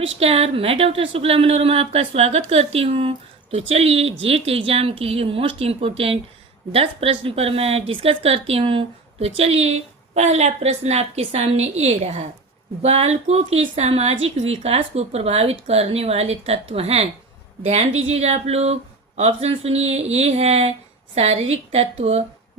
नमस्कार, मैं डॉक्टर शुक्ला मनोरमा आपका स्वागत करती हूँ। तो चलिए जेट एग्जाम के लिए मोस्ट इम्पोर्टेंट 10 प्रश्न पर मैं डिस्कस करती हूँ। तो चलिए पहला प्रश्न आपके सामने ये रहा। बालकों के सामाजिक विकास को प्रभावित करने वाले तत्व हैं। ध्यान दीजिएगा आप लोग। ऑप्शन सुनिए। ए है शारीरिक तत्व,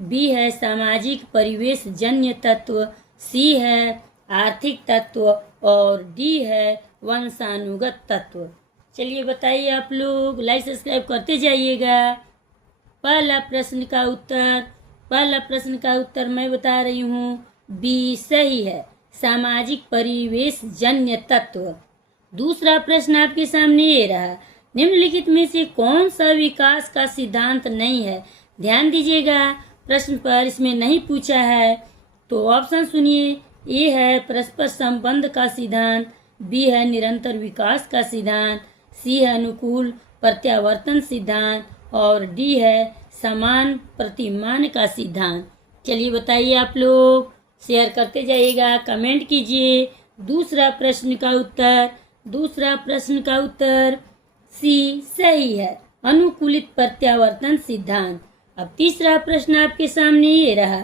बी है सामाजिक परिवेश जन्य तत्व, सी है आर्थिक तत्व और डी है वंशानुगत तत्व। चलिए बताइए आप लोग, लाइक सब्सक्राइब करते जाइएगा। पहला प्रश्न का उत्तर मैं बता रही हूँ, बी सही है, सामाजिक परिवेश जन्य तत्व। दूसरा प्रश्न आपके सामने ये रहा। निम्नलिखित में से कौन सा विकास का सिद्धांत नहीं है? ध्यान दीजिएगा, प्रश्न पर इसमें नहीं पूछा है। तो ऑप्शन सुनिए। ए है परस्पर संबंध का सिद्धांत, बी है निरंतर विकास का सिद्धांत, सी है अनुकूल प्रत्यावर्तन सिद्धांत और डी है समान प्रतिमान का सिद्धांत। चलिए बताइए आप लोग, शेयर करते जाइएगा, कमेंट कीजिए। दूसरा प्रश्न का उत्तर सी सही है, अनुकूलित प्रत्यावर्तन सिद्धांत। अब तीसरा प्रश्न आपके सामने ये रहा।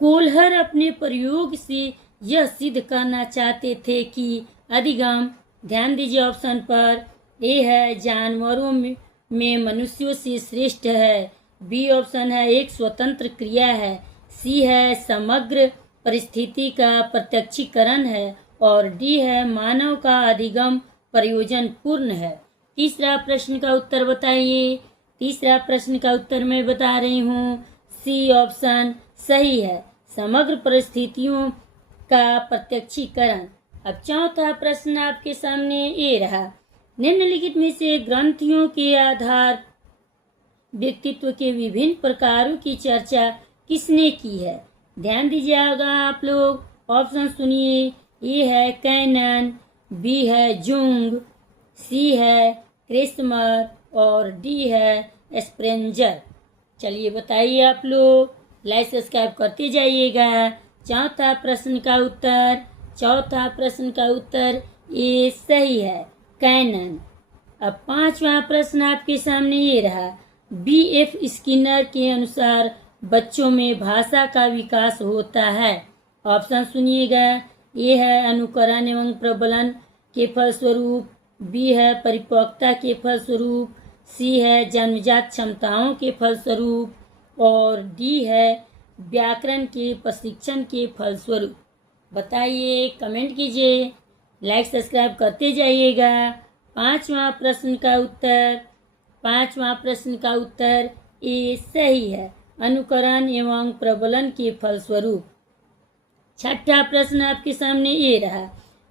कोल्हर अपने प्रयोग से यह सिद्ध करना चाहते थे कि अधिगम, ध्यान दीजिए ऑप्शन पर, ए है जानवरों में मनुष्यों से श्रेष्ठ है, बी ऑप्शन है एक स्वतंत्र क्रिया है, सी है समग्र परिस्थिति का प्रत्यक्षीकरण है और डी है मानव का अधिगम प्रयोजन पूर्ण है। तीसरा प्रश्न का उत्तर बताइए। तीसरा प्रश्न का उत्तर मैं बता रही हूँ, सी ऑप्शन सही है, समग्र परिस्थितियों का प्रत्यक्षीकरण। अब चौथा प्रश्न आपके सामने ये रहा। निम्नलिखित में से ग्रंथियों के आधार व्यक्तित्व के विभिन्न प्रकारों की चर्चा किसने की है? ध्यान दीजिएगा आप लोग। ऑप्शन सुनिए। ए है कैनन, बी है जुंग, सी है क्रेस्मर और डी है स्प्रेंजर। चलिए बताइए आप लोग, लाइक सब्सक्राइब करते जाइएगा। चौथा प्रश्न का उत्तर ये सही है, कैनन। अब पांचवा प्रश्न आपके सामने ये रहा। B.F. स्किनर के अनुसार बच्चों में भाषा का विकास होता है। ऑप्शन सुनिएगा। ए है अनुकरण एवं प्रबलन के फलस्वरूप, बी है परिपक्वता के फलस्वरूप, सी है जन्मजात क्षमताओं के फलस्वरूप और डी है व्याकरण के प्रशिक्षण के फलस्वरूप। बताइए, कमेंट कीजिए, लाइक सब्सक्राइब करते जाइएगा। पांचवा प्रश्न का उत्तर ए सही है, अनुकरण एवं प्रबलन के फलस्वरूप। छठा प्रश्न आपके सामने ये रहा।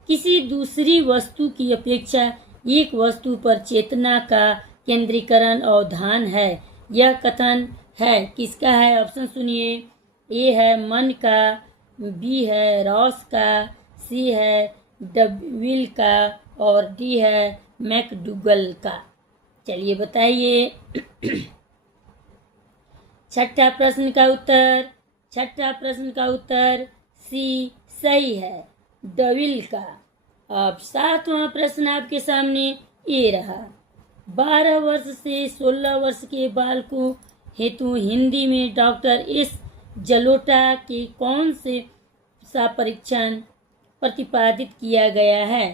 किसी दूसरी वस्तु की अपेक्षा एक वस्तु पर चेतना का केंद्रीकरण अवधान है। यह कथन है किसका है? ऑप्शन सुनिए। ए है मन का, बी है रॉस का, सी है डबविल का और डी है मैकडुगल का। चलिए बताइए। छठा प्रश्न का उत्तर सी सही है, डविल का। अब सातवां प्रश्न आपके सामने ये रहा। 12 वर्ष से 16 वर्ष के बालकों हेतु हिंदी में डॉक्टर एस जलोटा के कौन से सा परीक्षण प्रतिपादित किया गया है?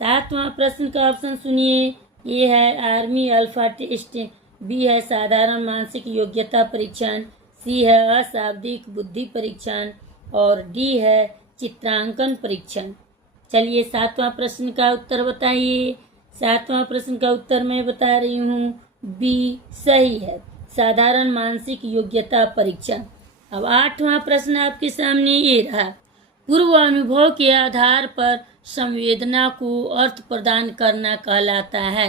सातवां प्रश्न का ऑप्शन सुनिए। ए है आर्मी अल्फा टेस्ट, बी है साधारण मानसिक योग्यता परीक्षण, सी है अशाब्दिक बुद्धि परीक्षण और डी है चित्रांकन परीक्षण। चलिए सातवां प्रश्न का उत्तर बताइए। सातवां प्रश्न का उत्तर मैं बता रही हूँ, बी सही है, साधारण मानसिक योग्यता परीक्षण। अब आठवां प्रश्न आपके सामने ये रहा। पूर्व अनुभव के आधार पर संवेदना को अर्थ प्रदान करना कहलाता है।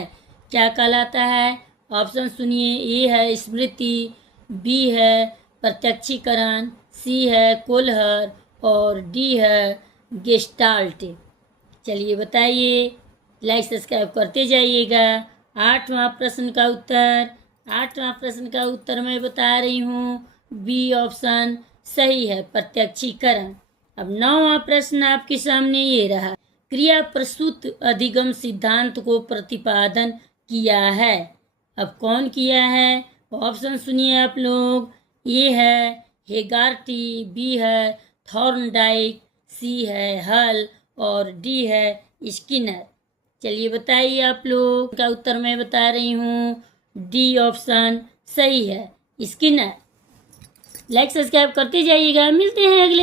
क्या कहलाता है? ऑप्शन सुनिए। ए है स्मृति, बी है प्रत्यक्षीकरण, सी है कोल्हर और डी है गेस्टाल्ट। चलिए बताइए, लाइक सब्सक्राइब करते जाइएगा। आठवां प्रश्न का उत्तर मैं बता रही हूँ, बी ऑप्शन सही है, प्रत्यक्षीकरण। अब 9वां प्रश्न आपके सामने ये रहा। क्रिया प्रसूत अधिगम सिद्धांत को प्रतिपादन किया है। अब कौन किया है? ऑप्शन सुनिए आप लोग। ए है हेगार्टी, बी है थॉर्नडाइक, सी है हल और डी है स्किनर। चलिए बताइए आप लोग का उत्तर मैं बता रही हूँ। डी ऑप्शन सही है, स्किनर। लाइक सब्सक्राइब करते जाइएगा। मिलते हैं अगले